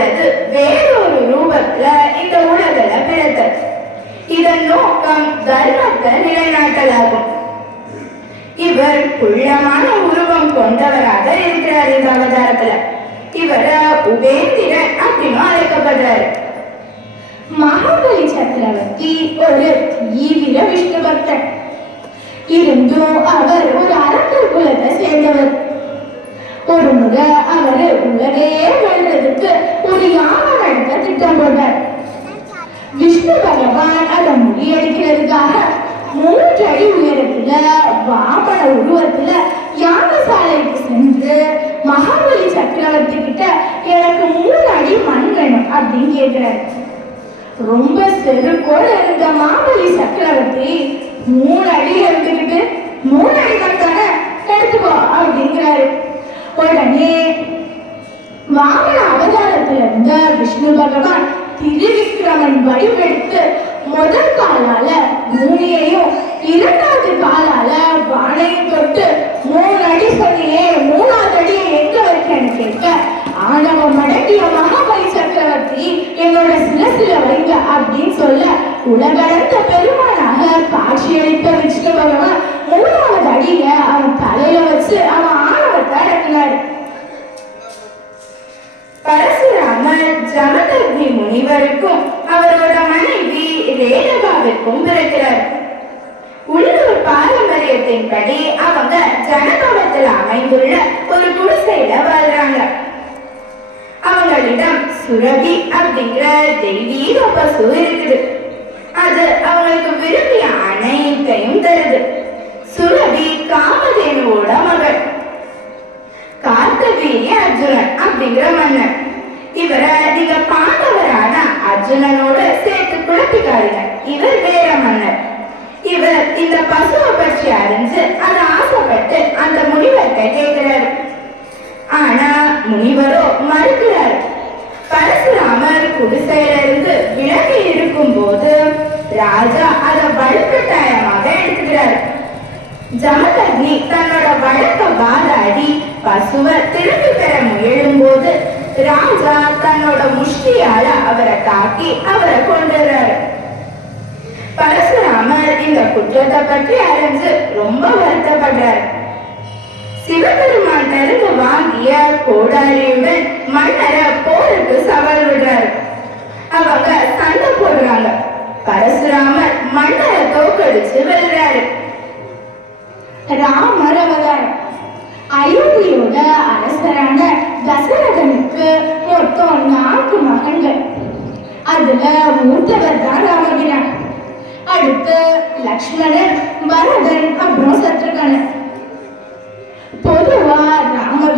அல்லது வேறொரு ரூபத்துல இந்த உலகில பிறத்தல் இதன் நோக்கம் தர்மத்தை நிலைநாட்டலாகும். இவர் குள்ளமான உருவம் கொண்டவராக இருக்கிறார் இந்த அவதாரத்துல. இவர் உபேந்திரன் அப்படின்னு அழைக்கப்படுறாரு. மகாபலி சக்கரவர்த்தி ஒரு தீவிர விஷ்ணு பக்தன் இருந்தும் அவர் ஒரு அரக்கர் குலத்தை சேர்ந்தவர். ஒரு முறை அவர் உலகையே வெல்றதுக்கு ஒரு யானை நடத்த திட்டம் போட்டார் விஷ்ணு பகவான் அதை முறியடிக்கிறதுக்காக மூன்று அடி உயரத்துல வாமன உருவத்துல யாகசாலைக்கு சென்று மகாபலி சக்கரவர்த்தி கிட்ட எனக்கு மூணு அடி மண் வேணும் அப்படின்னு கேட்கிறாரு. ரொம்ப செருக்கோட இருந்த மாமலி சக்கரவர்த்தி மூணு அடி இருந்துகிட்டு மூணு அடி தான் தானே எடுத்துக்கோ அப்படிங்கிறாரு. உடனே வாமன அவதாரத்துல இருந்த விஷ்ணு பகவான் திருவிக்கிரமன் வடிவெடுத்து முதல் காலால பூமியையும் இரண்டாவது காலால வானையும் தொட்டு மூணு அடி சொன்னியே மூணாவது அடி எங்க வைக்கன்னு கேட்க ஆணவ மடக்கிய மகாபலி சக்கரவர்த்தி என்னோட சிலசில வைங்க அப்படின்னு சொல்ல உலகளந்த பெருமானாக காட்சியளித்த விஷ்ணு பகவான் மூணாவது அடிய அவன் தலையில வச்சு அவன் பரசுராமர் ஜமதக்னி முனிவருக்கும் அவரோட மனைவி ரேணுகாவிற்கும் பிறக்கிறார். உள்ளூர் பாரம்பரியத்தின்படி அவங்க ஜனபவத்தில் அமைந்துள்ள ஒரு குடிசையில வாழ்றாங்க. அவங்களிடம் சுரபி அப்படிங்கிற தெய்வீக பசு இருக்குது. அது அவங்களுக்கு விரும்பிய அனைத்தையும் தருது. சுரபி காமதேனுவோட மகள் சேர்த்து இவர் வேற மன்னர். இவர் இந்த பசுவை பற்றி அறிஞ்சு அதை ஆசைப்பட்டு அந்த முனிவர்கிட்ட கேட்கிறார். ஆனா முனிவரோ மறுக்கிறார். பரசுராமர் குடிசையில இருந்து விலகி இருக்கும் போது ராஜா அதை வலுக்கட்டாயமாக எடுத்துக்கிறார். ஜமதக்னி தன்னோட வழக்க வாதாடி பசுவை திரும்பி பெற முயலும் போது ராஜா தன்னோட முஷ்டியால அவரை தாக்கி அவரை கொண்டுறார் பரசுராமர் இந்த குற்றத்தை பற்றி அறிஞ்சு ரொம்ப வருத்தப்படுறாரு. சிவபெருமான் இருந்து வாங்கிய கோடாரியுடன் மன்னரை போருக்கு சவால் விடுறாரு. அவங்க சண்டை போடுறாங்க. பரசுராமர் மன்னரை தோக்கடிச்சு வெல்றாரு. ராமர் அவதாரம் அயோத்தியோட அரசரான தசரதனுக்கு மொத்தம் நான்கு மகன்கள். அதுல மூத்தவர் தான் ராமகிரான் அடுத்து லக்ஷ்மணன் பரதன் அப்புறம் சத்ருகனன் பொதுவா ராமபிரான்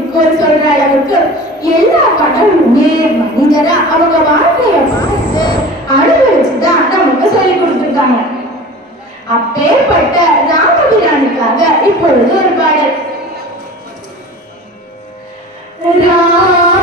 மேற்கோள் சொல்ற அளவுக்கு எல்லா கடவுளுமே மனிதரா? அவங்க வாழ்க்கைய பார்த்து அனுபவிச்சுதான் நமக்கு சொல்லி கொடுத்துருக்காங்க. அப்பேற்பட்ட ராமபிரானுக்காக இப்பொழுது ஒரு பாடல். ராமன்